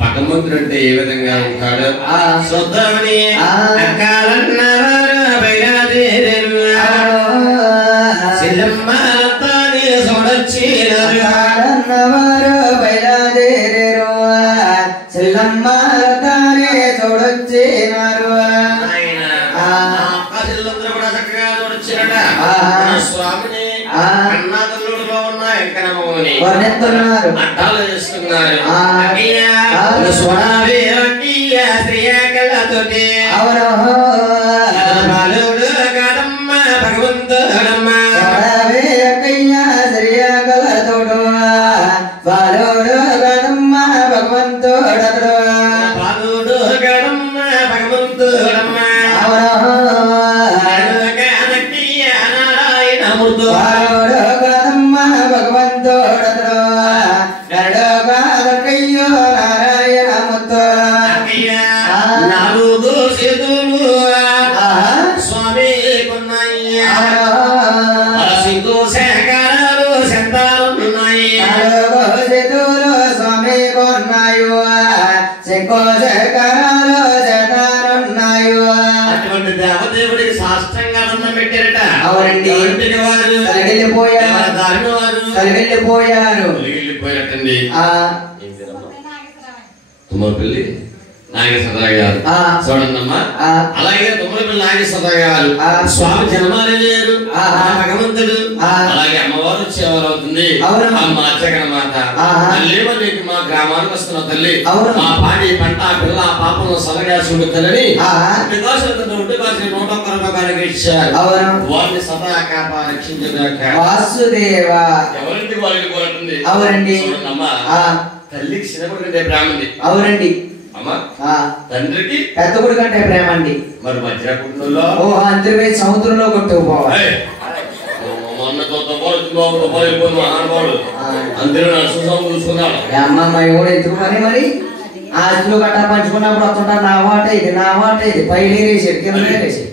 భగవంతుడంటే ఏ విధంగా ఉంటాడు చూద్దామని స్వామిని అన్నాతల్లుడులో ఉన్న వెంకన్నమ్మని అడ్డాలు చేస్తున్నారు భగవంతుడమ్మ దేవదేవుడికి సాష్టంగా అన్నం పెట్టారట. అవునండి. వెళ్ళిపోయారటండి. తుమ్మపల్లి నాగేశ్వరరావు గారు చూడండమ్మా. అలాగే తుమ్మలపల్లి నాగేశ్వరరావు గారు స్వామి జన్మాలయ్యారు భగవంతుడు. అలాగే అమ్మవారు వచ్చేవారు అవుతుంది. అమ్మ అచ్చగనమాట తల్లి నీకు మా గ్రామానికి వస్తున్న తల్లి మా పాడి పంట పిల్ల పాపంలో సలగా చూడుతానని ఇచ్చారు. వారిని సదా కాపా రక్షించదాక వాసుదేవ ఎవరింటి వాళ్ళకి కోరుతుంది. అవునండి. చూడండమ్మా తల్లికి చిన్నప్పుడు కంటే బ్రాహ్మణి. అవునండి. తండ్రికి పెద్ద కొడుకు అంటే ప్రేమ అండి. మరి మధ్య కుటుంబంలో అంతర్వే సముద్రంలో కొట్టుకుపోవాలి. అమ్మాయి కూడా ఎందుకు పని మరి ఆస్తులు గట్టా పంచుకున్నప్పుడు వస్తుంటారు. నా వాట ఇది నా వాట ఇది పైలే రేసాడు కింద రేసాడు.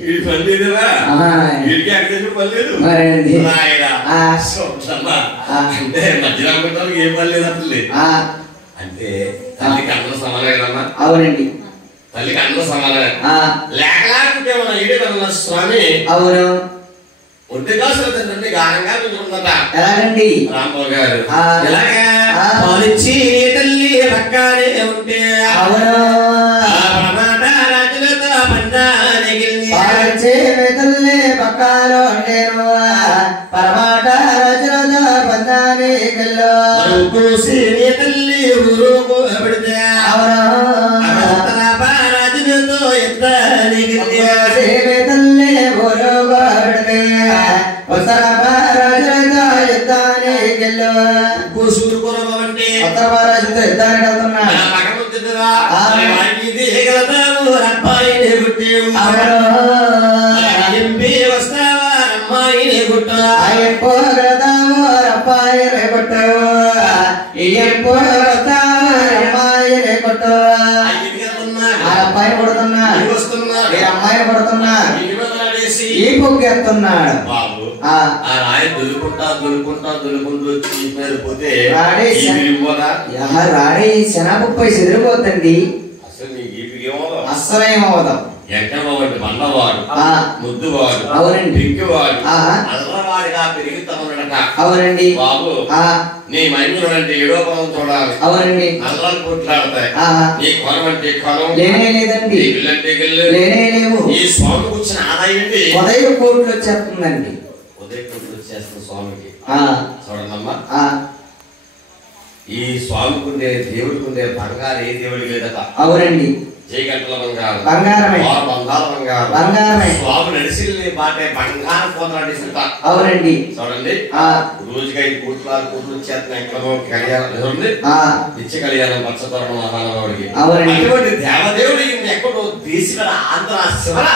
అంటే తల్లికి అందరూ సమానమేనమ్మా. అవునండి. తల్లికి అందరూ సమానమే. లేకపోతే మన ఈడేదన్న స్వామి అవును ఒంటిగాసులండి గానంగా ఉంటుందట. ఎలాగండి రాంబాబు గారు ఎలాగా పాలిచ్చి తల్లి పక్కనే ఉంటే అవును రాజులతో పాలిచ్చే తల్లి పక్కలో ఉండేను పరమాట రాజులతో పందాని గెల్లో కూసి తల్లి ఊరుకు పెడితే అవును రాజులతో ఎంత తల్లి ఊరుకు పెడితే అమ్మాయి కొడుతున్నా ఈ పొక్కేస్తున్నాడు బాబు. ఆ రాయి దొరుకుంటా దొరుకుంటూ పోతే రాడి శనపై చెదిరిపోతండి. అసలు నీకు అస్సలేమవుతాం. ఎక్కడవాడు బండవాడు ముద్దువాడు అవునండి పింకివాడు అల్లవాడిగా పెరుగుతామన్నట. అవునండి బాబు. నీ మైండ్ అంటే ఏడో పదం చూడాలి. అవునండి. నల్లలు కొట్లాడతాయి. నీ కొనం అంటే కొనం లేదండి. ఇల్లంటే గిల్లు లేవు. ఈ స్వామి కూర్చున్న ఆదాయం ఉదయ కోట్లు వచ్చేస్తుందండి. ఉదయ కోట్లు వచ్చేస్తుంది స్వామికి. చూడండమ్మా ఈ స్వామికి ఉండే దేవుడికి ఉండే బంగారు ఏ దేవుడి లేదట. అవునండి. జయగంటల బంగారం బంగారమే బంగారమే స్వామి నడిసిల్ని బాటే బంగారం పోతాడు. అవునండి. చూడండి రోజుకి 5 కోట్లు వచ్చేస్తున్న ఎక్కడో కళ్యాణం నిత్య కళ్యాణం పచ్చతోరణం మహానవాడికి. అటువంటి దేవదేవుడు ఎక్కడో దేశిక ఆంధ్ర శివర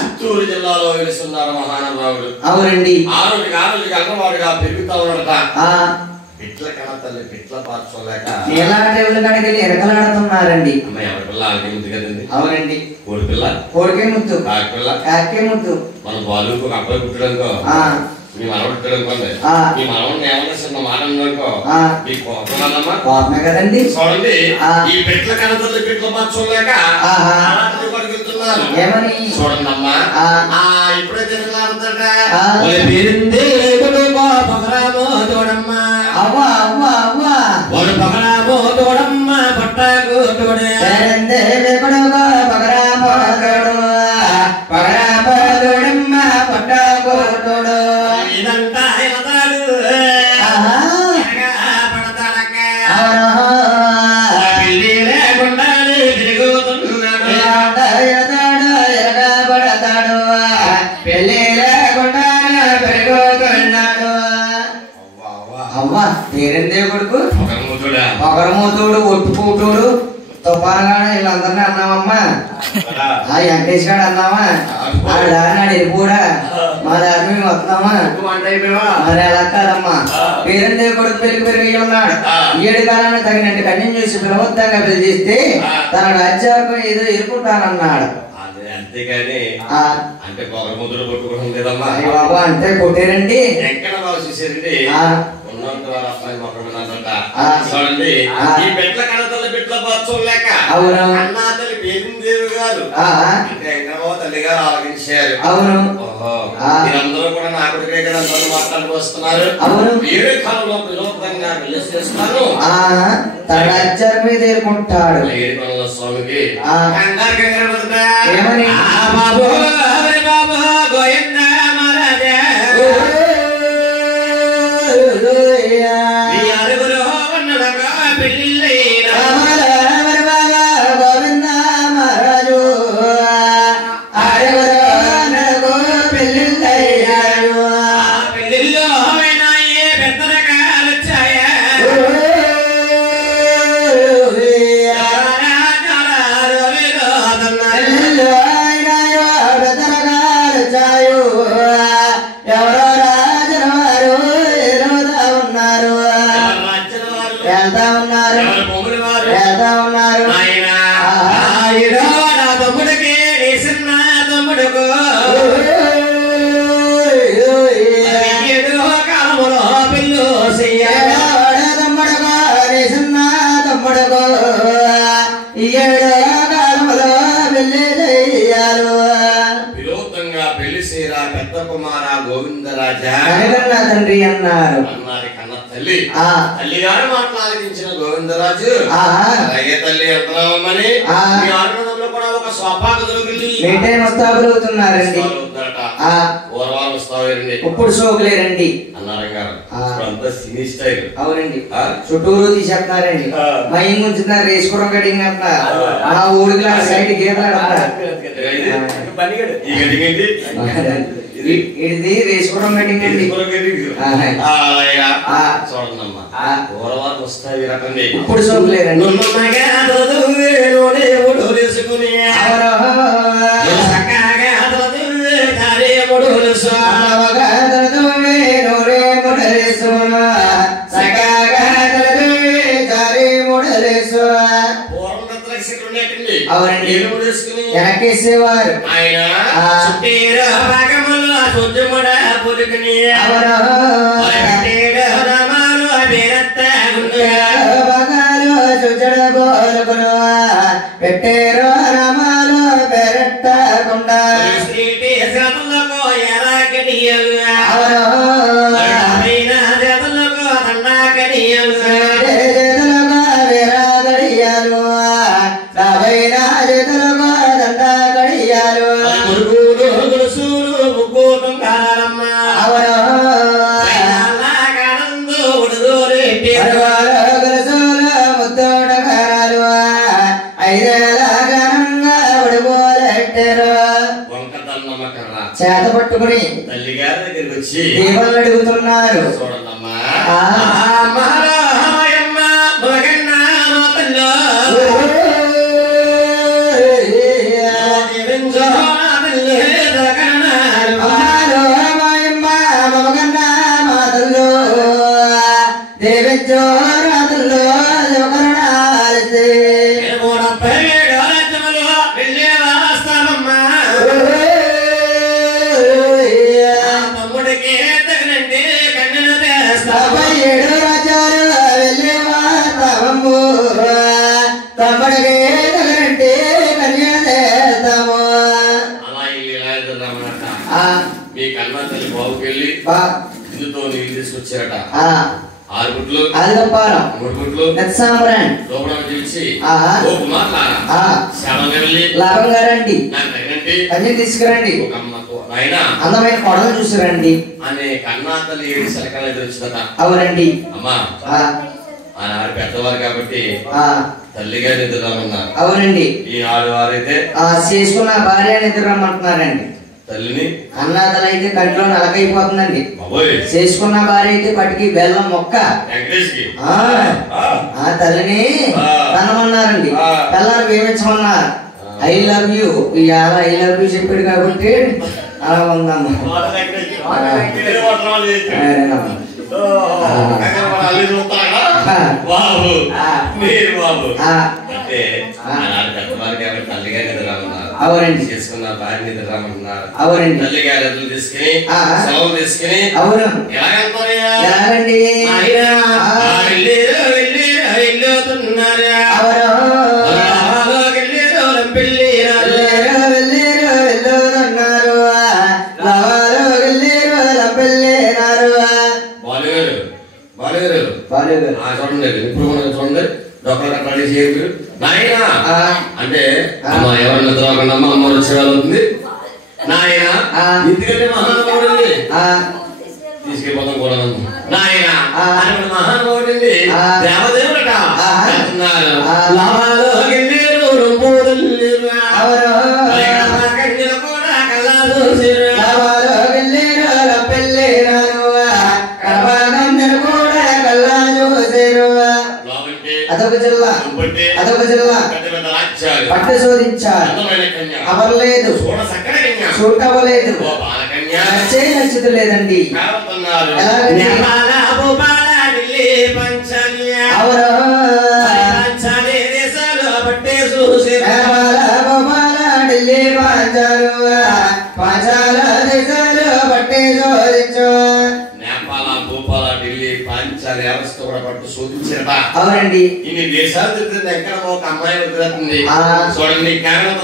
చిత్తూరు జిల్లాలో వెలుస్తున్నారు మహానుభావుడు. అవునండి. ఆ రోజుకి అన్నవాడుగా పెరుగుతా ఉన్నాడట. పిట్ల కళ తల్లి పిట్ల పార్చోలేక ఎరకలాడుతున్నారండి. అవునండి. కోడి పిల్ల కోడికే ముద్దు కాకి పిల్ల కాకే ముద్దు. మన బాలుకు ఒక అబ్బాయి పుట్టడంతో మీ మనవడు అనుకోండి, మీ మనవడిని ఏమన్నా చిన్న మాట అనుకో మీకు కోపమా? కోపమే కదండి. చూడండి, ఈ పెట్ల కనతల్లి పెట్ల చూడలేక పడుకుతున్నారు. ఏమని చూడండి అమ్మా, ఇప్పుడైతే తోడమ్మా అవ్వా అవ్వా అవ్వా వాడు పగరామో తోడమ్మ పట్టాకు తోడే పగరామో తోడు పగరామో తోడమ్మ పట్టాకు తోడు ఇదంతా ఎలతాడు పడతాడక్క పెళ్లి లేకుండా తిరుగుతున్నాడు పడతాడు పెళ్లి లేకుండా పెరుగుతున్నాడు. అవ్వా పేరెందే కొడుకు పొగరమూతుడు ఒట్టుపోటుడు తుఫానుగాడు వీళ్ళందరినీ అన్నామమ్మా. ఆ వెంకటేష్ గారు అన్నామా, ఆ దారినాడు వెళ్ళిపోడా మా దారి మేము వస్తున్నామా మరి అలా కాదమ్మా. పేరెందే కొడుకు పెరిగి ఉన్నాడు. 7 కాలాన్ని తగినట్టు కన్యం చేసి బలవంతంగా పెళ్లి చేస్తే తన రాజ్యాలకు ఏదో ఎదుర్కొంటానన్నాడు. అంతేగాని అంటే పొగరమూతుడు కొట్టుకోవడం లేదమ్మా. బాబా అంటే కొట్టారండి. ఎక్కడ వాళ్ళు చూసారండి ఉన్నంత వారు అబ్బాయి మొక్కలు చూడండి, ఈ పెట్ల కనతల్లి పెట్ల చూడలేక అన్నా తల్లి పేరుదేవి గారు అంటే వెంకటబాబు తల్లి గారు ఆలోచించారు. అవును, మీరందరూ కూడా నా కొడుకే కదా అందరూ మాట్లాడుకు వస్తున్నారు. వేరే కాలంలో వినోదంగా పెళ్లి చేస్తున్నారు. తన రాజ్యాల మీద ఎదుర్కొంటాడు. ఏడుకొండల స్వామికి ఏమని బాబు బాబు గోవింద మహారాజా గోవింద మహారాజు ఆడగురు పెళ్ళిళ్ళయ్యాడు. పెళ్ళిళ్ళు పెద్ద రకాలు వచ్చాయా ఎవరో రాజుల వారు ఎదురుగా ఉన్నారు. వెళ్తా ఉన్నారు వెళ్తా ఉన్నారు. తమ్ముడికి చిన్న తమ్ముడుకు కాలములో పిల్లు తమ్ముడుకో చిన్న తమ్ముడుకో 7 కాలములో పెళ్లి చెయ్యారు. విరోధంగా పెళ్లి చేయరా పెద్ద కుమార గోవిందరాజా తండ్రి అన్నారు. అన్నారు కన్న తల్లి తల్లి గారు మాట్లాడించిన గోవిందరాజు అలాగే తల్లి ఎంతమని మీ ఆనందంలో కూడా ఒక స్వభాగ దొరికింది. వస్తాగుతున్నారండి. పూర్వాలు వస్తావేరండి, ఇప్పుడు సోకులేరండి అన్నారు గారు. అంతా సినీ స్టైల్. అవునండి, చుట్టూరు తీసేస్తున్నారండి. మయం ఉంచుతున్నారు, రేసుకోవడం కటింగ్ అంటున్నారు. మా ఊరికి సైడ్ గీతలు ఇది రేసుకోవడం కటింగ్ అండి. చూడండమ్మా, పూర్వాలు వస్తాయి రకండి. ఇప్పుడు సోకులేరండి. అవునండి, వెనకేసేవారు. పెట్టేరో రామాలు పెరట్టకుండా చేత పట్టుకుని తల్లి గారి దగ్గరికి వచ్చి దేవుళ్ళు అడుగుతున్నారు. చూడండమ్మా, తమ్ముడికి తగిన 7 రాజ్యాలు వెళ్ళేవా తమము తమ్ముడికి తగంటే కన్యాదేస్తాము. అలా ఇలా ఎదురమ్మట మీ కన్నా తల్లి బాబుకెళ్ళి ఇందుతో నీళ్ళు తీసుకొచ్చారట. 6 గుడ్లు 3 గుడ్లు లోపల తీసి లాభంగా రండి కన్య తీసుకురండి అందమైన కొడలు చూసారండి అనే కన్నా తల్లి 7 శలకాలు ఎదురొచ్చిందట. అవునండి అమ్మా ఆనాడు పెద్దవారు కాబట్టి తల్లిగా నిద్రరమ్మన్నారు. అవునండి ఈ ఆడవారైతే చేసుకున్న భార్య నిద్రరమ్మంటున్నారండి. తల్లిని అన్నాతలు అయితే కంట్లో నలకైపోతుందండి. చేసుకున్న భార్య అయితే పట్టుకి బెల్లం మొక్క ఆ తల్లిని తనమన్నారండి. పిల్లలు వేయించమన్నారు. ఐ లవ్ యూ ఇవాళ ఐ లవ్ యూ చెప్పాడు కాబట్టి అలా ఉందమ్మా. అవునండి చేసుకున్న భార్య నిద్ర రమ్మంటున్నారు. అవునండి తల్లి గారు తీసుకుని సెలవు తీసుకుని అవును ఎలాగండి చూడండి ఇప్పుడు చూడండి డొక్కలు కట్టాలి చేయరు నాయన అంటే అమ్మ ఎవరు నిద్రకుండా అమ్మ వచ్చేవాళ్ళు అవుతుంది. నాయన ఎందుకంటే మహానుభావుడు తీసుకెళ్ళిపోతాం కూడా నాయన మహానుభావుడు దేవదేవుడట అదొక జిల్లా పట్టు శోధించారు అవ్వలేదు చూడవలేదు నచ్చుతూ లేదండి. అవునండి ఇన్ని దేశాలు తిరుగుతుంది ఎక్కడ ఒక అమ్మాయి వదిలేస్తుంది చూడండి కారణం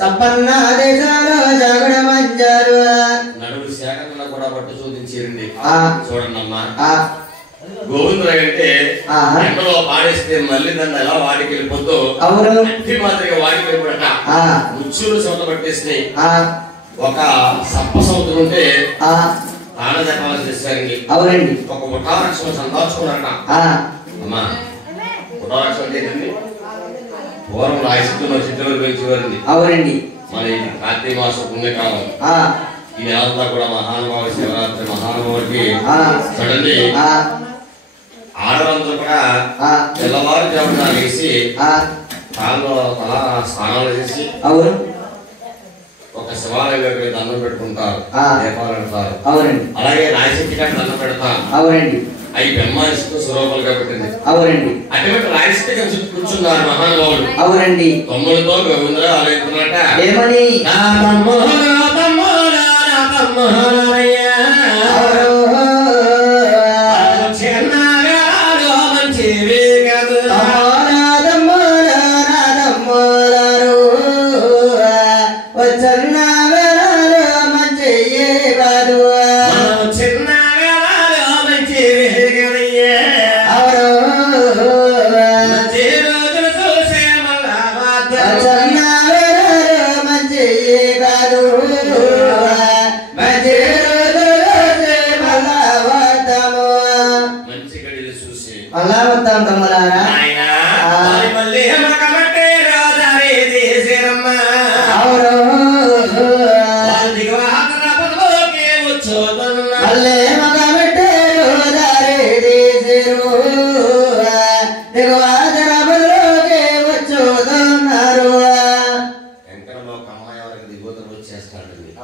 సంపన్న దేశాలు జగుడ మంజారు నడుము శాఖలో కూడా పట్టు శోధించేయండి. చూడండి అమ్మా గోవిందరావు అంటే ఎండలో పాడేస్తే మళ్ళీ దాన్ని ఎలా వాడికి వెళ్ళిపోతూ అట్టి మాదిరిగా వాడికి వెళ్ళిపోట ముచ్చులు సొంత పట్టేసినాయి. ఒక సప్ప సముద్రం ఉంటే ఆనదకాలం చేశారండి. అవునండి ఒక ఉటారక్షణ సందాచుకున్నారట. అమ్మా ఉటారక్షణ ఏంటండి పూర్వం రాయశక్తులు చిత్రవరకు పెంచేవారండి. అవునండి మన ఇది కార్తీక మాసం పుణ్యకాలం ఈ నెలంతా కూడా మహానుభావుడి శివరాత్రి మహానుభావుడికి చూడండి ఆడవాళ్ళంతా కూడా తెల్లవారుజామున వేసి కాళ్ళలో తల స్నానాలు చేసి ఒక శివాలయంలోకి దండం పెట్టుకుంటారు, దీపాలు పెడతారు. అలాగే రాయశక్తి గారికి దండం పెడతారు. అవునండి అవి బ్రహ్మాశక్తి స్వరూపాలుగా పెట్టింది. అవునండి అటువంటి రాయశక్తి గారు కూర్చున్నారు మహానుభావుడు. అవునండి తమ్ముడితో గోవిందరా ఆలోచిస్తున్నట ఏమని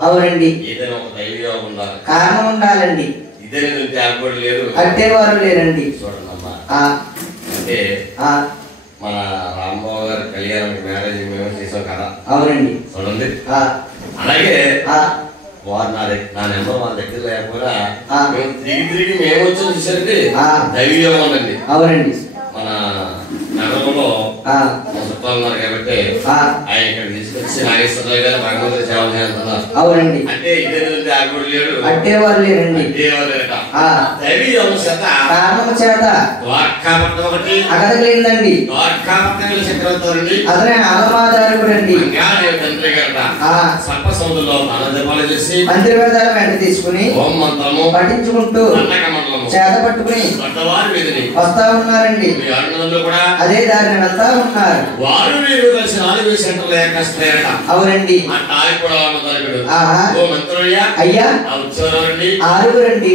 అవునండి కారణం ఉండాలండి. అట్టేవారు లేరండి. చూడండి అంటే మన రాంబాబు గారి కళ్యాణానికి మ్యారేజ్ మేము చేసాం కదా. అవునండి. చూడండి. అలాగే వారు నా నెంబర్ వాళ్ళ దగ్గర లేకపోయినా మేము తిరిగి మేము వచ్చి చూసరికి దైవం ఉండండి. అవునండి. మన నగరంలో చుట్టాలు ఉన్నారు కాబట్టి ఆయన ఇక్కడ తీసుకొచ్చి నాగేశ్వరరావు గారు భగవంతుడి సేవ చేస్తున్నారు. అవునండి. అంటే ఇదే ఆవిడ లేడు, అట్టేవారు లేరండి. దైవం చేత కారణం చేత ద్వారకాపట్నం ఒకటి అక్కడికి ద్వారకాపట్నం చక్రవర్తి అతనే ఆలమాదారుడండి. తండ్రి గారట సర్ప సముద్రంలో ఆనందపాలు చేసి మంత్రివేదాల వెంట తీసుకుని ఓం మంత్రము పఠించుకుంటూ చేత పట్టుకుని వస్తా ఉన్నారండి. కూడా అదే దారిని వెళ్తా ఉన్నారు. వారు మీరు కలిసి 4 సెంటర్లు ఏకాస్తారట. అవునండి. అయ్యా 6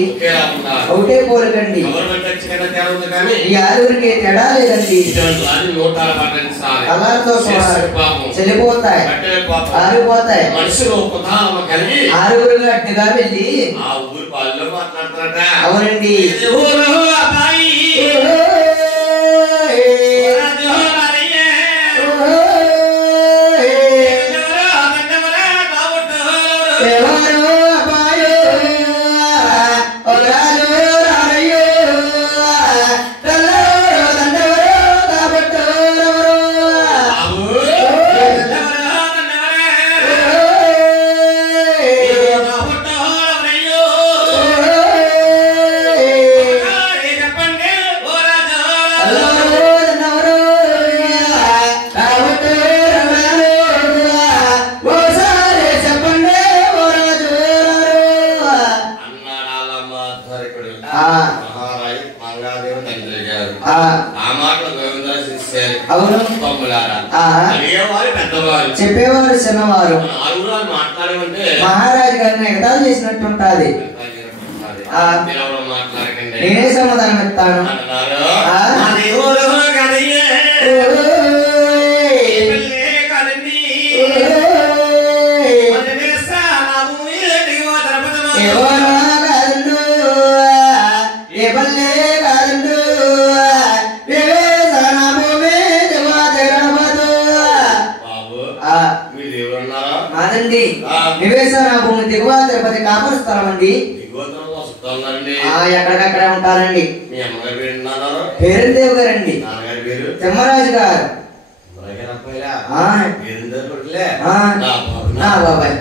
ఒకటే పోలికండి. ఈ 6కి తేడా లేదండి. కళ్ళతో చెల్లిపోతాయి, ఆరిపోతాయి. 6 అట్టుగా వెళ్ళి ఆ ఊరు పాలలో మాట్లాడతారట. అవునండి. చెప్పేవారు చిన్నవారు మహారాజు గారిని ఎగతాలు చేసినట్టుంటది. నేనే సమాధానం ఇస్తాను. నివేశన భూమి దిగువ తిరుపతి కాపుర స్థలం అండి. ఎక్కడికక్కడే ఉంటారండి. పేరుదేవ్ గారండి. తిమ్మరాజు గారు. నా బాబాయ్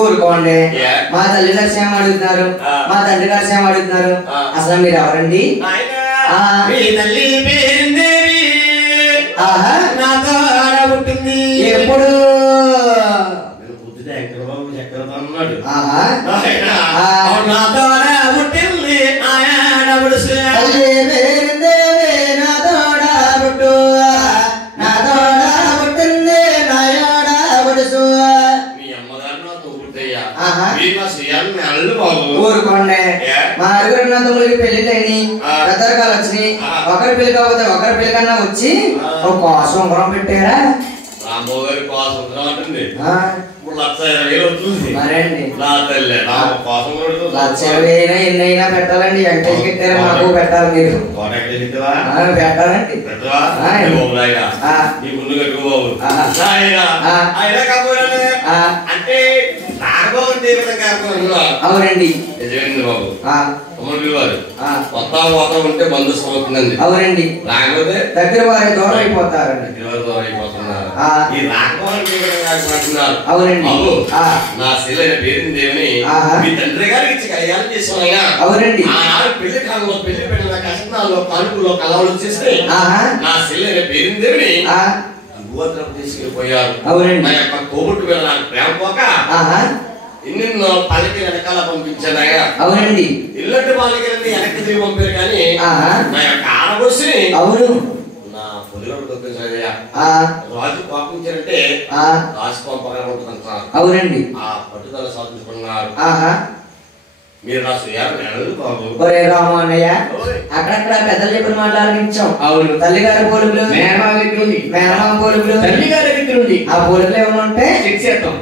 ఊరుకోండి. మా తల్లి గారు సేమ అడుగుతున్నారు, మా తండ్రి గారు సేమ అడుగుతున్నారు. అసలు మీరు ఎవరండి? ఎప్పుడు ఊరుకోండి. మా 6 అన్నదమ్ములకి పెళ్లిళ్ళని పెద్దరకాలు వచ్చినాయి. ఒకరి పెళ్లి కాకపోతే ఒకరి పెళ్లి కన్నా వచ్చి ఒక కోసం ఉంగరం పెట్టారా? ఎన్నైనా పెట్టాలండి. వెంకటేష్ కట్టారా? మాకు పెట్టాలి. మీరు పెట్టాలండి. అవునండి. బాబు కొత్త వాతం ఉంటే బంధుత్వం అవుతుందండి. అవునండి. రాకపోతే దగ్గర వారి దూరం అయిపోతారండి. ఈ రాకపోవడం. అవునండి. నా శిలైన పేరుందేమని మీ తండ్రి గారికి ఇచ్చి కళ్యాణం చేస్తున్నాయా? అవునండి. ఆనాడు పెళ్లి కాలంలో పెళ్లి పెట్టిన కష్టాల్లో కలుపులో కలవలు వచ్చేస్తే నా శిలైన పేరుందేమని గోత్రం తీసుకెళ్ళిపోయారు. అవునండి. నా యొక్క తోబుట్టు మీద నాకు ప్రేమ పోక ఎన్నెన్నో పల్లకి వెనకాల పంపించానయ్యా. అవునండి. ఇల్లటి వాళ్ళకి వెనక్కి తిరిగి పంపారు కానీ నా యొక్క ఆడబొస్సుని అవును నా పొదిలో పంపించారయ్యా. రాజు పంపించారంటే రాజు పంపగా ఉంటుందంటారు. అవునండి. ఆ పట్టుదల సాధించుకున్నారు. మీరు నా సుయారు బాబు. రాము అన్నయ్య అక్కడక్కడ పెద్దలు చెప్పిన మాట్లాడించాం. అవును. తల్లిగారి పోలుగులు, మేనమామ పోలుగులు, తల్లి గారి దగ్గర ఉంది. ఆ పోలుగులు ఏమైనా ఉంటే శిక్షేద్దాం.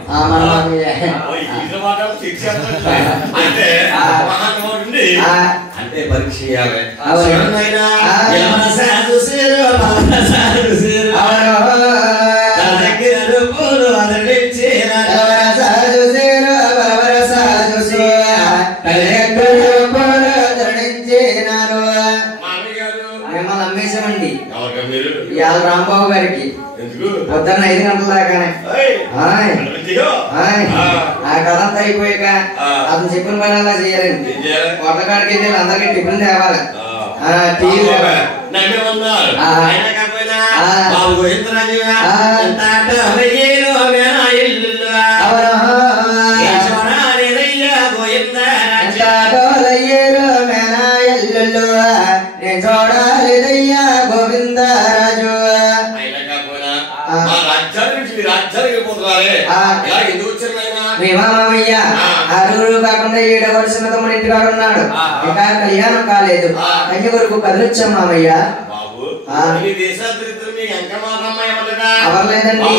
అంటే అంటే పరీక్ష చేయాలి. మిమ్మల్ని అమ్మేశామండి ఇవాళ రాంబాబు గారికి పొద్దున్న 5 గంటల దాకానే. ఆ కథ అంతా అయిపోయాక అతను చెప్పిన పని అలా చేయాలండి. కొత్త కాడికి వెళ్ళి అందరికి టిఫిన్ తేవాలి, టీ చూడాలిదయ్యా గోవిందరాజు. మామయ్య 6 కాకుండా 7వ వర్షం తమ్ముడు ఇంటికాడు ఉన్నాడు. ఇంకా కళ్యాణం కాలేదు. కన్య కొరకు కదిలిచ్చాం మామయ్య. అవర్లేదండి.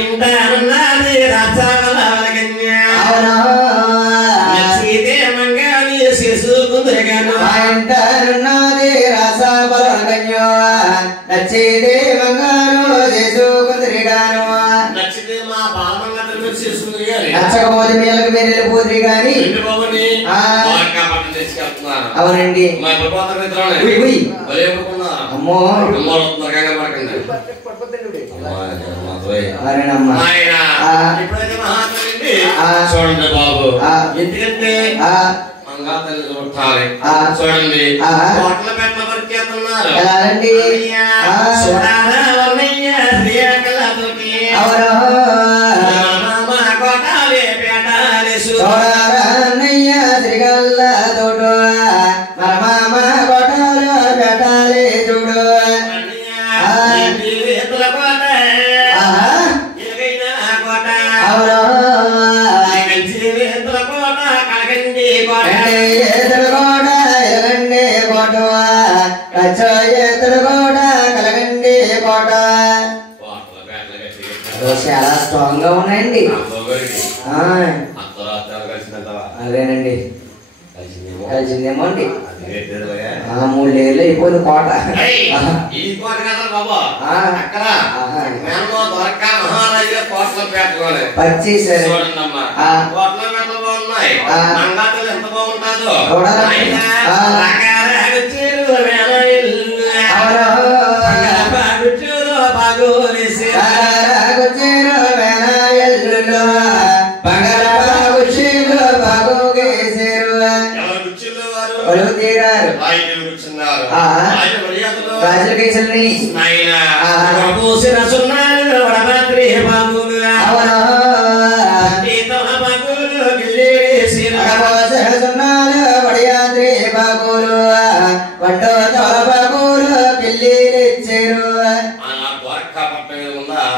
ఇంటరున్నది రసబలగన్యో నచ్చితే మంగాను చేసుకుందరిగాను నచ్చకపోతే మేలకు వేరే పోతుంది కానీ. అవునండి. అమ్మో చూడండి బాబు, ఎందుకంటే చూడండి కోట్ల పెట్టల వరకు వెళ్తున్నారు. చాలా స్ట్రాంగ్ గా ఉన్నాయండి. అదేనండి కలిసిందేమో అండి. 3 లేయర్లు అయిపోయింది కోట. పచ్చేసారు.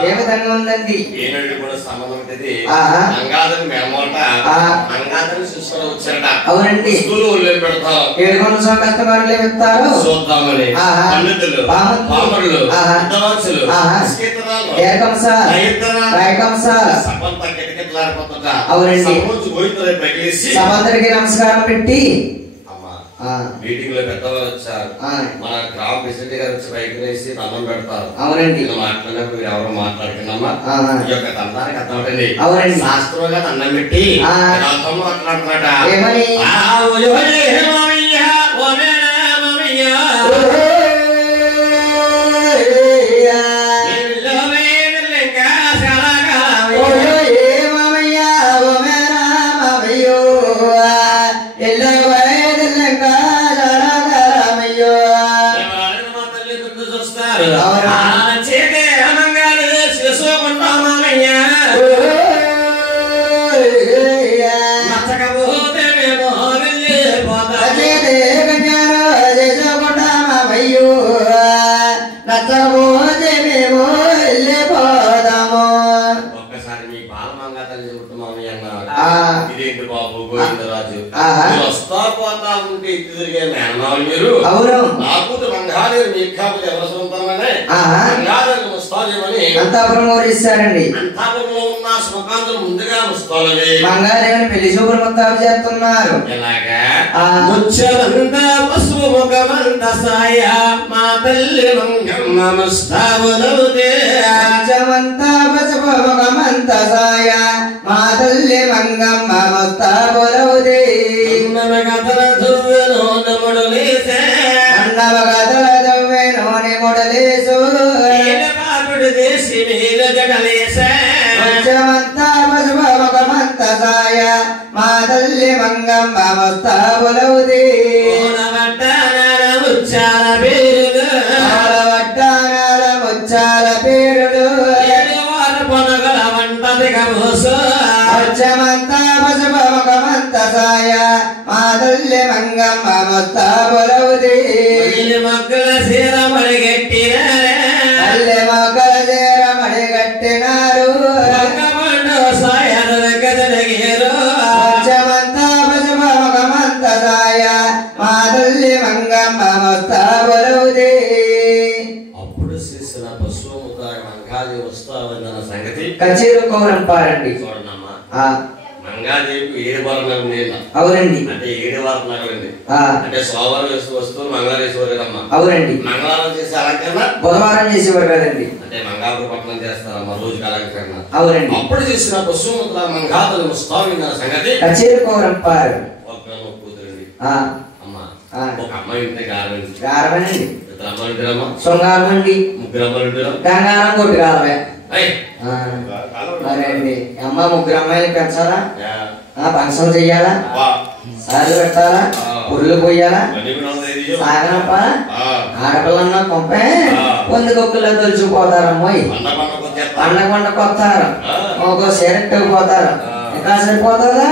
ఏ విధంగా ఉందండి? అవునండి. 7 కష్టపడలే చెప్తారు. అవునండి. సమందరికి నమస్కారం పెట్టి మీటింగ్ లో పెద్దవాళ్ళు వచ్చారు. మన గ్రామ ప్రెసిడెంట్ గారు వచ్చి బయట వేసి దండం పెడతారు. అవునండి. మాట్లాడినప్పుడు మీరు ఎవరు మాట్లాడుకున్నామా ఈ యొక్క దండానికి అర్థమవుతుంది. అవునండి. శాస్త్రంగా దండం పెట్టి మాట్లాడుతున్నాట. ఒక్కసారి మీ బాలమంగా తల్లి చెబుతూ మామయ్య అన్నారు. ఇదేంటి బాబు గోవిందరాజు, వస్తా పోతా ఉంటే ఇటు తిరిగే మేనమావులు మీరు. నా కూతురు రంగాదేవి మీ కాపులు ఎవరు సొంతమని రంగాదేవి ముస్తాజమని అంతాపురం ఊరిస్తారండి. అంతాపురంలో ఉన్న సుఖాంతులు ముందుగా ముస్తాలవి మంగాదేవిని పెళ్లి చూపులు ముస్తాబు చేస్తున్నారు. ఎలాగా ముచ్చమంత పసుపు ముఖమంత సాయ మా తల్లి మంగమ్మ ముస్తాబులవుతే ముచ్చమంత పసుపు ముఖమంత సాయ మా తల్లి మంగమ్మ ముస్తాబులవుతే కథల దువ్వెను నముడులేసే అన్నవగదల దువ్వెను నముడులేసు దేశి మీద జగలేసే ముచ్చమంత పసుపు ముఖమంత సాయ మా తల్లి మంగమ్మ ముస్తాబులవుతే ముచ్చాల పేరులు వడ్డానాల ముచ్చాల పేరులు పొనగల వంటదిగ మోసు ముచ్చమంత పసుపు ముఖమంత సాయ మా తల్లి మంగమ్మ ముస్తాబులవుతే మగ్గల సీర మడిగట్టినారే అల్లె మొగ్గల చీర మడిగట్టినారు సాయను గదలగేరు ముచ్చమంత పసుపు ముఖమంత సాయ మా తల్లి మంగమ్మ ముస్తాబులవుతే అప్పుడు చేసిన పశువుముఖ మంగాదేవి వస్తావన్న సంగతి కచేరు కౌరంపారండి. చూడనమ్మా ఆ మంగాదేవికి 7 వారాలు నీళ్ళ అవునండి. అంటే 7 వారాలు ఆ అంటే సోమవారం వేసు వస్తువులు మంగళవారం వేసేవారేనమ్మా. అవునండి. మంగళవారం చేసే అలంకరణ బుధవారం చేసేవారు కదండి. అంటే మంగాపురపట్నం చేస్తారమ్మా రోజుకి అలంకరణ. అవునండి. అప్పుడు చేసిన పశువుముఖ మంగాదేవి వస్తావన్న సంగతి కచేరు కౌరంపారు. ఒక కూతురండి ఆ అమ్మా ఆ ఒక అమ్మాయి ఉంటే గారవండి గారమేనండి. ఇద్దరు అమ్మాయి ఉంటారమ్మా. శృంగారం అండి. ముగ్గురు అమ్మాయిలు ఉంటారు. గంగారం కొట్టు గారమే. అయ్ మరి అండి అమ్మ ముగ్గురు అమ్మాయిలు పెంచాలా, యా ఫంక్షన్ చెయ్యాలా, వా సార్లు పెట్టాలా, పుర్లు పోయాలా, మళ్ళీ కూడా ఉంది సాగనప్ప ఆ ఆడపిల్లన్న కొంపే పొంది కొక్కుల్లో తొలిచిపోతారమ్మోయ్. పండగ కొత్తారు ఒక సిరెట్ పోతారు. ఇంకా సరిపోతుందా?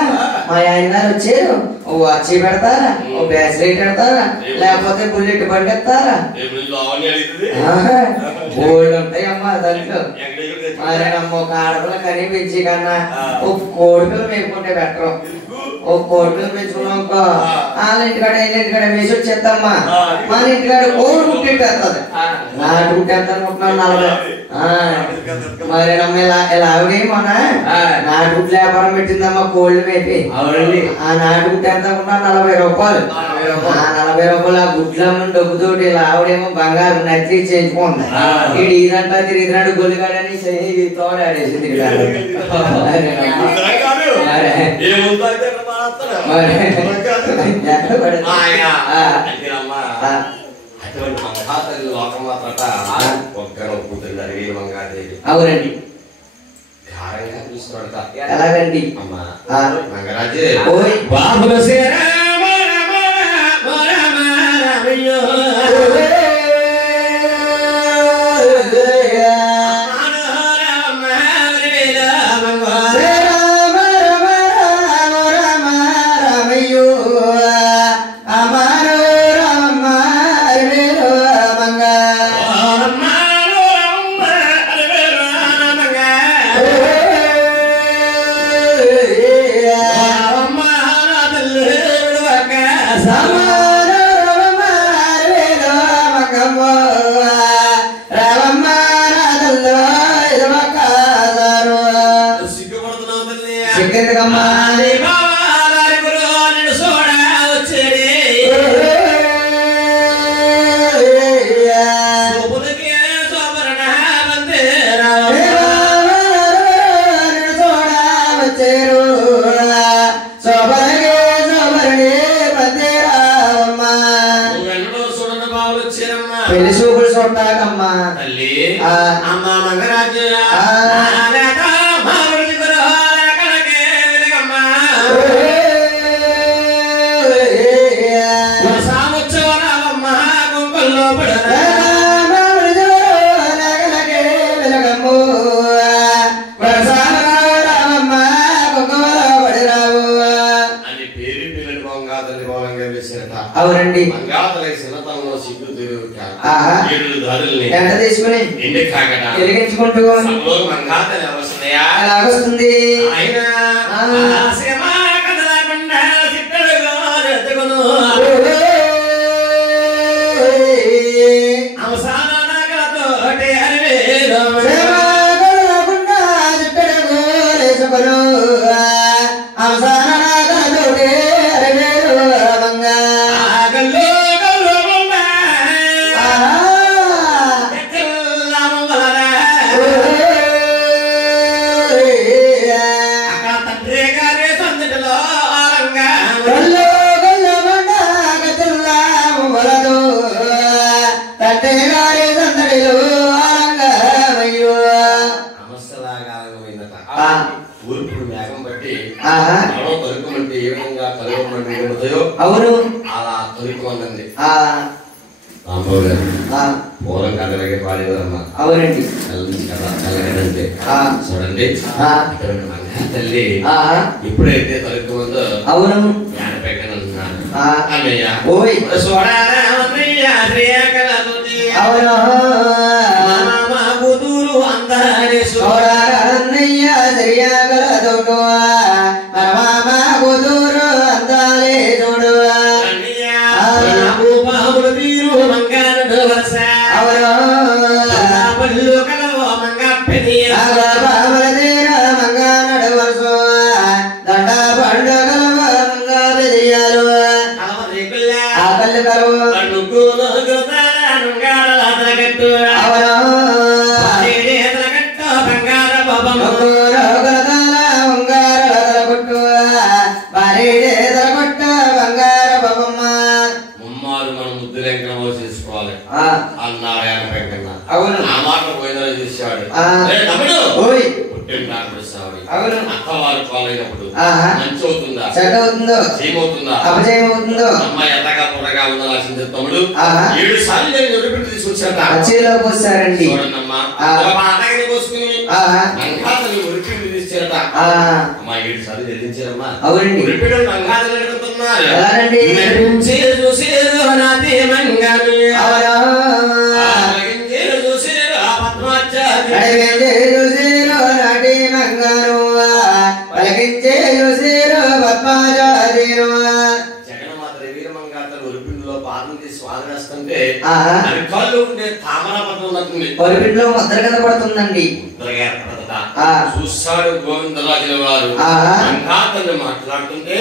మా ఆయన గారు వచ్చారు ఓ వాచి పెడతారా, ఓ బ్యాస్లైట్ పెడతారా, లేకపోతే బుల్లెట్ పట్టేస్తారా? బోల్డ్ ఉంటాయి అమ్మా దాంట్లో. మరేనమ్మ ఒక ఆడపిల్ల కనిపించి కన్నా ఒక కోడిపిల్ల మేపుకుంటే బెటరు. ఓ కోడిపిల్ల పెంచుకున్నాక వాళ్ళ ఇంటికాడ ఇంటికాడ వేసి వచ్చేస్తామ్మా. మన ఇంటికాడ కోడి కుట్టేస్తుంది. నాటు కుట్టేస్తా అనుకుంటున్నాను 40. మరేనమ్మ ఇలా మన నాటుగుడ్లు వ్యాపారం పెట్టిందమ్మా కోళ్ళు మేపి. అవునండి. ఆ నాటుగుడ్డు ఎంత అనుకున్నా 40 రూపాయలు. ఆ 40 రూపాయలు ఆ గుడ్లమ్మని డబ్బుతోటి ఇలా ఆవిడేమో బంగారు నచ్చి చేయించుకుంది. వీడు ఇదంతా తిరిగినాడు గొల్లిగాడని తోడాడేసింది. అవునండి. ఎలాగండి బాబు పెళ్లి చూపులు చూడటాకమ్మా తల్లి అమ్మ మంగరాజు అవునండి. ఎండ తీసుకుని వెలిగించుకుంటూ అలాగొస్తుంది. ఉరికొందండి రాంబాబు గారు పూర్వం కథలకి పాడేవారమ్మా. అవునండి. కలగడంటే చూడండి తల్లి ఎప్పుడైతే తొలగి ఉందో అవును జ్ఞానపెట్టనున్నాను అన్నయ్య కూతురు అందరి అన్నయ్య శ్రీయాగలతో కూతురు అందాలే చూడు తీరు మంగారు వరస పళ్ళు కలవ మంగా పెద్ద మంగానడు వరస దండ పండు కలవ మంగా పెదియాలు ఆ కళ్ళు కలవ ఒలిపిండిలో ముద్ర కింద పడుతుందండి. చూస్తాడు గోవిందరాజుల వారు మాట్లాడుతుంటే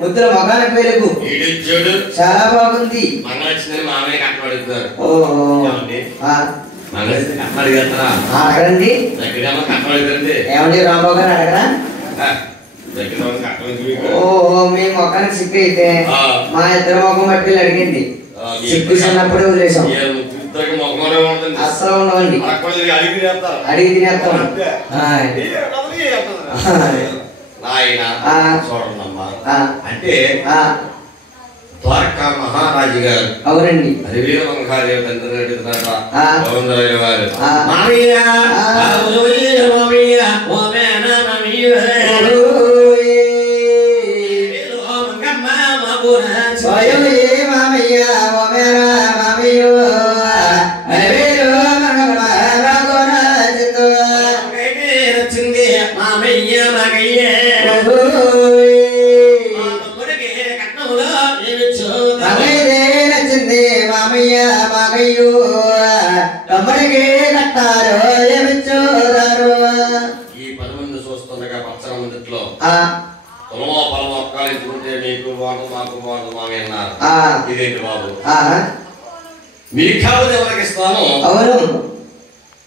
ముద్ర మగానికి వెలుగు చాలా బాగుంది. అడగండి ఏమండి రాంబాబు గారు అడగరా? ఓహో మీ మొఖానికి సిగ్గు అయితే మా ఇద్దరు మొఖం పట్టుకెళ్ళి అడిగింది. సిగ్గు చిన్నప్పుడే వదిలేసాం. అస్సలు ఉండవండి. అడిగి తినేస్తాం. అంటే ద్వారకా మహారాజు గారు అవునండి హరివీర మంగాదేవ తండ్రి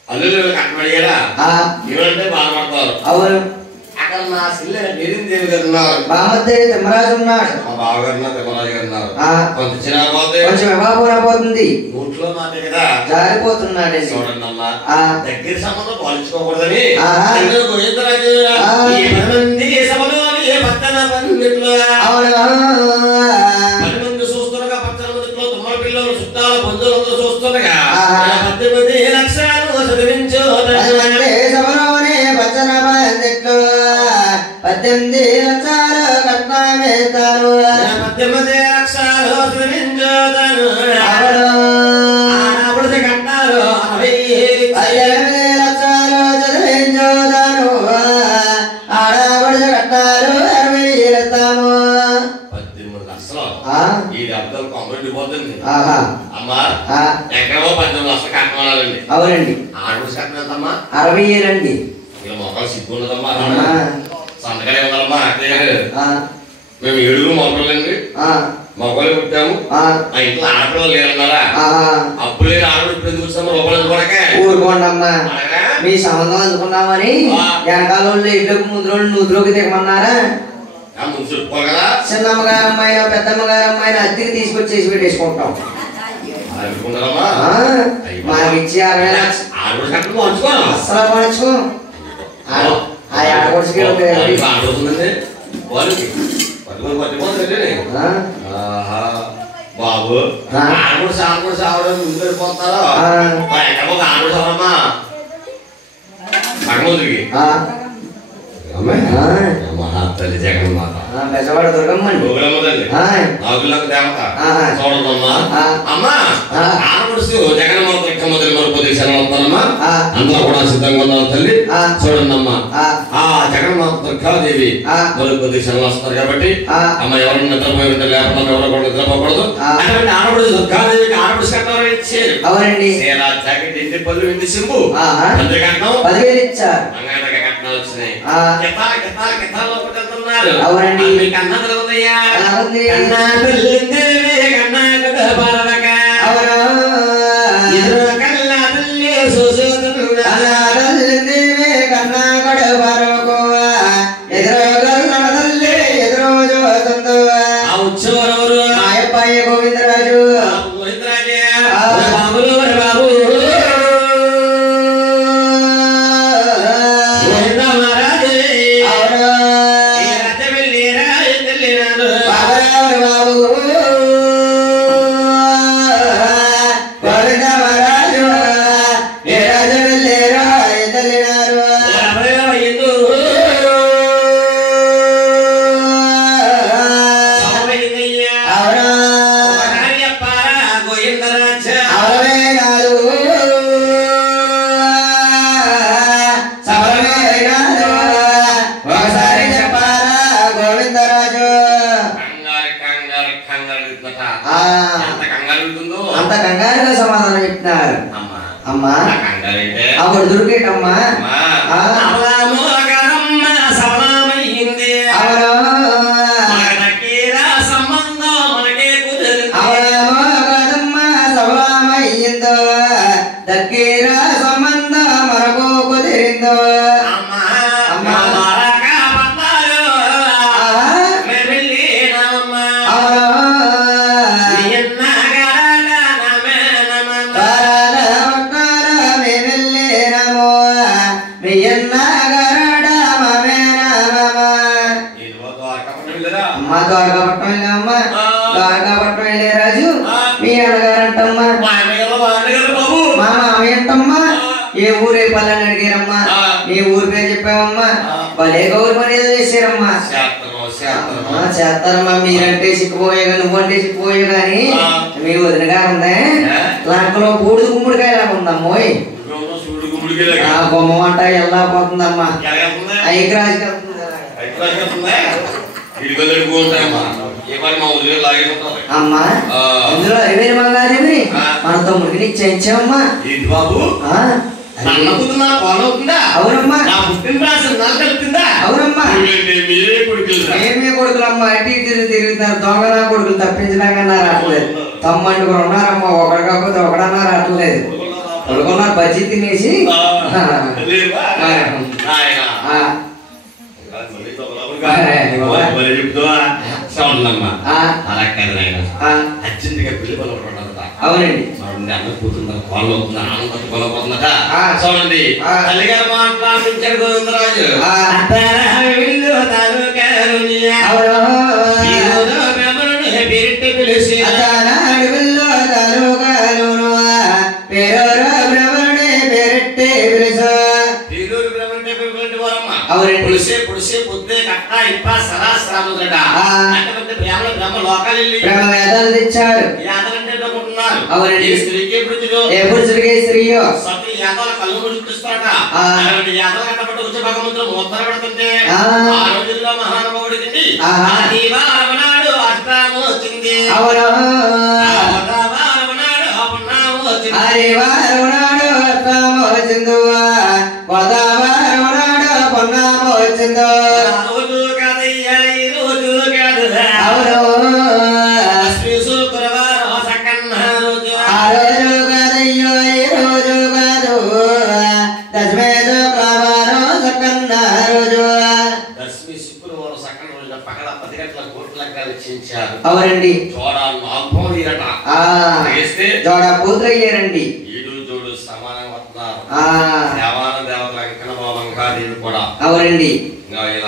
అల్లుళ్ళు కట్టమడిగారా ఇవంటే బాధపడతారు. అవును అక్కడ నా సిల్ల నిరిందేవి గారు ఉన్నారు, బామదేవి తిమ్మరాజు ఉన్నాడు, మా బావగారు తిమ్మరాజు గారు ఉన్నారు. కొంత కొంచెం పోతుంది నోట్లో మాట కదా జారిపోతున్నాడు. చూడండి అమ్మా దగ్గర సంబంధం పాలించుకోకూడదని గోవిందరాజు సభలో పత్తన పండితులు 10 మంది చూస్తుండగా పచ్చన మందిలో 9 పిల్లలు చుట్టాల బంధువులందరూ చూస్తుండగా 18 లక్షలు చదివించు సభలోనే పచ్చన పండితులు 18 లక్షలు కట్నమేస్తారు. 18 లక్షలు చదివించుతాను అప్పుడు కట్టారు 18 లక్షలు చదివించుతాను ఆడబడి కట్టారు 60 లక్షలు 18 లక్షలు ఈ డబ్బులు కొంబడిపోతుంది. అమ్మా ఎక్కడో 18 లక్షలు కట్టమాలండి. అవునండి ఆడబడి కట్టినంతమ్మా 60 ఏళ్ళండి. ఇలా మొక్కలు సిగ్గున్నదమ్మా అందుకనే ఉందమ్మా మేము 7 మొక్కలండి మొక్కలు పుట్టాము. మా ఇంట్లో ఆడపిల్లలు లేరన్నారా? అప్పుడు లేని ఆడపిల్ల ఇప్పుడు ఎందుకు వచ్చాము? రూపాయలు కొనక ఊరుకోండమ్మా. మీ సంబంధం అందుకున్నామని వెనకాల ఇళ్ళకు ముందు నూతులోకి దిగమన్నారా? చిన్నమ్మ గారు అమ్మాయి పెద్దమ్మ గారు అమ్మాయిని అద్దెకి తీసుకొచ్చేసి పెట్టేసుకుంటాం. మనకి ఇచ్చి 60 లక్షలు అసలు పడుచు ఆ ఆడపడుచుకి బాబు ఆడపడుచు ఆడపడుచు ఆవిడ ముందు పోతారో ఎక్కడ ఆడపడుచు అవమ్మా భగవంతుడికి తల్లి జగన్మాత పెద్దవాడు దుర్గమ్మండి చూడమ్మా అమ్మా ఆడపడుచు జగన్మాత మొదలు మరుపదేశాలమ్మా అందరూ కూడా సిద్ధంగా ఉన్నారు తల్లి. చూడండి అమ్మా ఆ జగన్మాత దుర్గాదేవి మరుపదేశాలు వస్తారు కాబట్టి అమ్మ ఎవరు నిద్రపోయి ఉంటే లేకపోతే ఎవరో కూడా నిద్రపోకూడదు. అటువంటి ఆడపడుచు దుర్గాదేవికి ఆడపడుచు కట్నం ఇచ్చారు. అవునండి. జాకెట్ ఇంటి పళ్ళు ఇంటి సింపు కట్నం 10,000 ఇచ్చారు. కట్నాలు వచ్చినాయి. అవునండి. కన్నా తెలుగుదయ్యా మాయప్పాయ గోవిందరాజు అంత కంగారుగా సమాధానం చెప్తున్నారు. అమ్మా అప్పుడు దొరికేటమ్మా సఫలమయ్యిందో దగ్గర సంబంధం మనకు కుదిరిందో. ద్వారకాపట్నం వెళ్ళే రాజు మీ అన్నగారంటమ్మా మా మామయ్యంటమ్మా ఏ ఊరే పల్లని అడిగారమ్మా నీ ఊరి పేరు చెప్పావమ్మా భలే గౌరవ మర్యాద చేశారమ్మా. చేస్తారమ్మా మీరంటే సిక్కుపోయేగా నువ్వంటే సిక్కుపోయే గాని మీ వదిన గారు ఉందే లాంకలో బూడిద గుమ్మడికాయలా ఉందమ్మోయ్. బొమ్మ అంట ఎలా పోతుందమ్మా ఐక్రాజు అమ్మా ఇందులో అరివేరు మంగాదేవి మన తమ్ముడికి నీకు చేయించావమ్మా. అవునమ్మా అవునమ్మా మేమే కొడుకులమ్మా అటు ఇటు తిరుగుతున్నారు. దొంగ నా కొడుకులు తప్పించడాకన్నా రావట్లేదు. తమ్మండుగురు ఉన్నారమ్మా ఒకడు కాకపోతే ఒకడన్నా రావట్లేదు. కొడుకున్నారు బజ్జీ తినేసి అవునండి అన్న కూతురు కాళ్ళు అవుతుంది ఆనంద కొలపోతుందట. చూడండి తల్లిగారు మాట్లాడించారు గోవిందరాజు పిలిచి పులిసే పులిసే పొద్దే కట్ట ఇప్ప సరాసరాముదట అంటే ప్రేమలో బ్రహ్మ లోకాలెళ్ళి బ్రహ్మ వేదాలు తెచ్చారు. యాదలంటే అనుకుంటున్నారు. అవునండి. స్త్రీకి పురుషుడు ఏ పురుషుడికి స్త్రీయో సతి యాదల కళ్ళు ముడిపిస్తారట. అలాంటి యాదల కట్టబట్టి వచ్చే భగవంతుడు ముద్ర పెడుతుంటే ఆ రోజుల్లో మహానుభావుడికి ఆదివారమనాడు అష్టాము వచ్చింది. ఆదివారమనాడు అపన్నాము వచ్చింది. ఆదివారమనాడు అష్టాము వచ్చింది. గోదావరమనాడు పొన్నాము వచ్చిందో. దశమి శుక్రవారం సక్కన రోజున పక్కన 10 గంటల కోట్ల లెక్కలు ఇచ్చించారు. అవునండి. జోడాలు 4 తీరట. వేస్తే జోడా పూతులు అయ్యారండి. ఈడు జోడు సమానంగా వస్తున్నారు. దేవాన దేవతల అంకన బాబంగా దీని కూడా. అవునండి.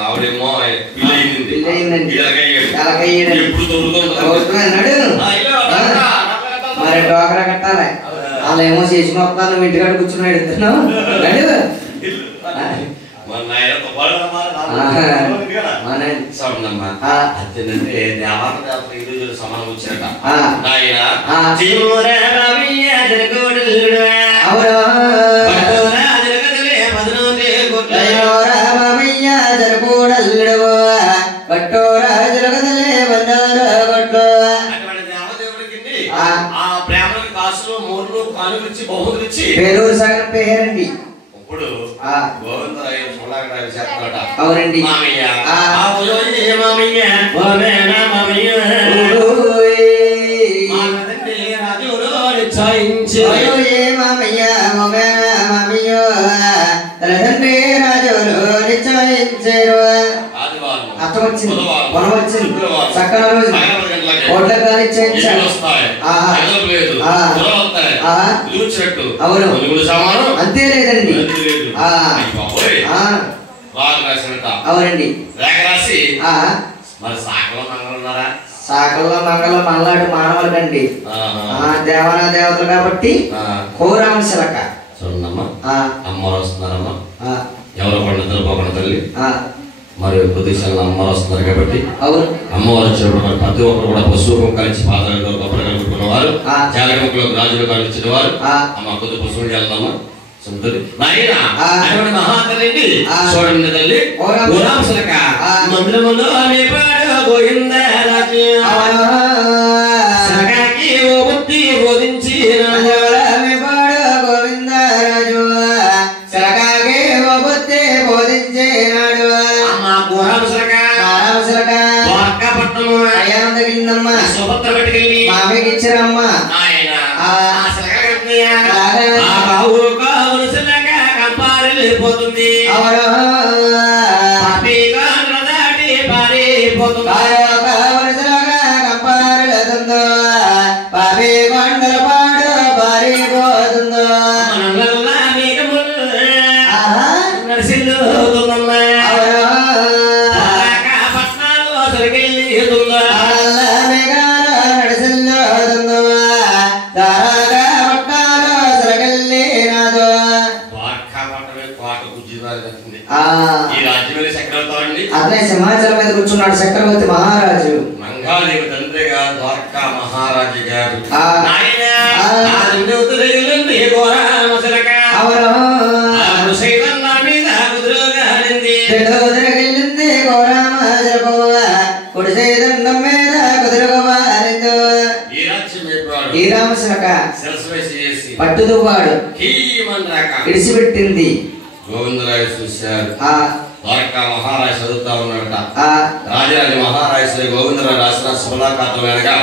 ఆవిడేమో పిల్లయింది. ఎప్పుడు మరి డోకరా కట్టాలి. వాళ్ళు ఏమో చేసి మొత్తాను ఇంటికాడ కూర్చుని ఎడుతున్నావు. సమానం వచ్చారట. పేరూరు సగం పేరండి. ఇప్పుడు గోవిందరాయు సులాగరాయు చేస్తాడట. అవునండి. సకల రోజు కోట్ల అంతే లేదండి. అవునండి. సాకల్లో మంగళం మల్లాడు మానవులకండి. దేవనా దేవతలు కాబట్టి కోరాంశలక అమ్మవారు వస్తున్నారమ్మా. ఎవరో పండుగ పోకుండా తల్లి మరి ప్రదేశాల్లో అమ్మవారు వస్తున్నారు కాబట్టి అమ్మవారు వచ్చేప్పుడు మరి ప్రతి ఒక్కరు కూడా పశువు కలిసి పాత్రలతో గొప్పలు కలుపుకున్నవారు జాలగములో రాజులు కలిసిన వారు అమ్మ కొద్ది పశువులు వెళ్దామా మహాతల్లి చూడండి తల్లి మందిరములో గోవిందరాజు బుద్ధి బోధించి గోవిందరాజు సరకాగే బుద్ధి బోధించేనాడు. సుభద్ర పెట్టుకెళ్ళి మామయ్యకి ఇచ్చారమ్మా. పోతుంది పాపి కొండల పాడు పారిపోతుందో నడిసిల్లుతుందమ్మా. అతనే సింహాచలం మీద కూర్చున్నాడు చక్రవర్తి మహారాజు. మంగాదేవి తండ్రిగా ద్వారకా మహారాజు గారు పట్టుదువాడు ఇడిసిపెట్టింది. గోవిందరాజు చూశారు. ద్వారకా మహారాజు చదువుతా ఉన్నాడట. రాజరాజ మహారాజు శ్రీ గోవిందరాజు రాసిన శుభలాకాతమేనగా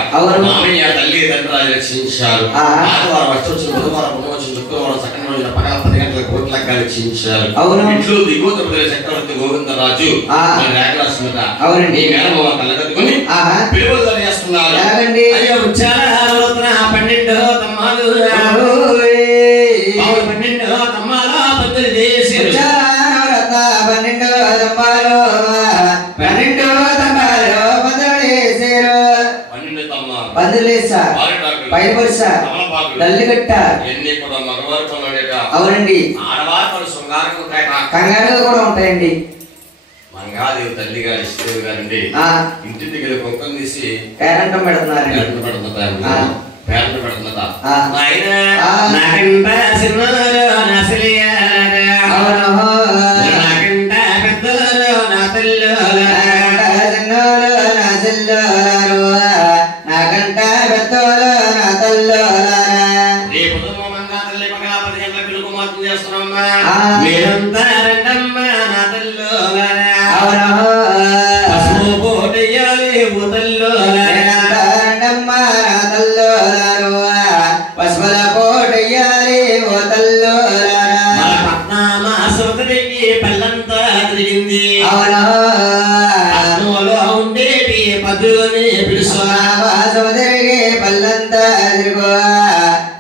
మామయ్య తల్లి తండ్రి రక్షించారు. ఆదివారం వచ్చి బుధవారం పునవచ్చి శుక్రవారం సకల రోజున పగల 10 గంటల కోట్ల రక్షించారు. ఇంట్లో దిగోతపతి చక్రవర్తి గోవిందరాజు రేఖరాస్తున్నట. ఈ మేనమామ కళ్ళగట్టుకుని పిలుపులు చేస్తున్నారు. అయ్యో 12 తమ్మాలు 12 తమ్మాల బద్దలు చేశారు. 12 తమ్మాలు 12 తమ్మాలు బద్దలు చేశారు. 12 తమ్మాలు బద్దలు చేశారు. ఎన్ని కూడా మగవారు కొనలేట. అవునండి. ఆడవారు కొన్ని శృంగారంగా ఉంటాయట. కంగారుగా కూడా ఉంటాయండి. మంగాదేవి తల్లి గారు ఇష్టదేవి గారండి ఇంటి దగ్గర కుక్కం తీసి పేరంటం పెడుతున్నారు. పేరంట పెడుతున్నట. నాకంట సినిమాలు నాకంట పెద్దలు నా తల్లు నాకంట పెద్దలు నా తల్లు రేపు మంగా తల్లి పక్కన 10 గంటల పిలుపు మాత్రం చేస్తున్నామ్మా. మీరంతా రండమ్మా నా తల్లు పశువుల పోటయ్యాలి ఓ తల్లు పద్నామ సోదరికి పల్లంతా తిరిగింది. అవునా ఉండేటి పద్దులని పిలుసు తిరిగి పల్లంతా తిరుగు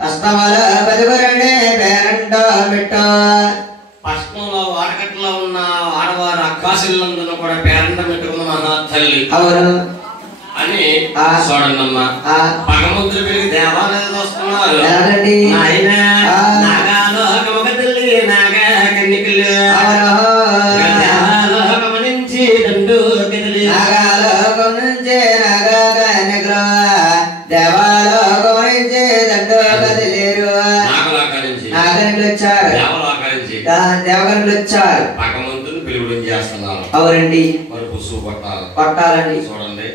అష్టమలో పదుగురుండే పేరంటో పెట్టు పశ్చిమంలో వాడకట్లో ఉన్న ఆడవారు అక్కాశిల్లందును కూడా పేరంట పెట్టుకున్న మహా తల్లి అవును అని చూడండమ్మా. పగముద్ర పెరిగి దేవాలయాలు వస్తున్నారు. ఆయన నాగాలోకమొక తల్లి నాగా కన్నికలు దేవాలోకము నుంచి దండు కదిలి నాగాలోకం నుంచి నాగా కన్నికలు దేవాలోకం నుంచి దండు కదిలేరు. నాగనికులు వచ్చారు, దేవగనులు వచ్చారు. పగముద్రను పిలువడం చేస్తున్నారు. అవునండి, మరి పుసుగు కొట్టాలి కొట్టాలండి. చూడండి.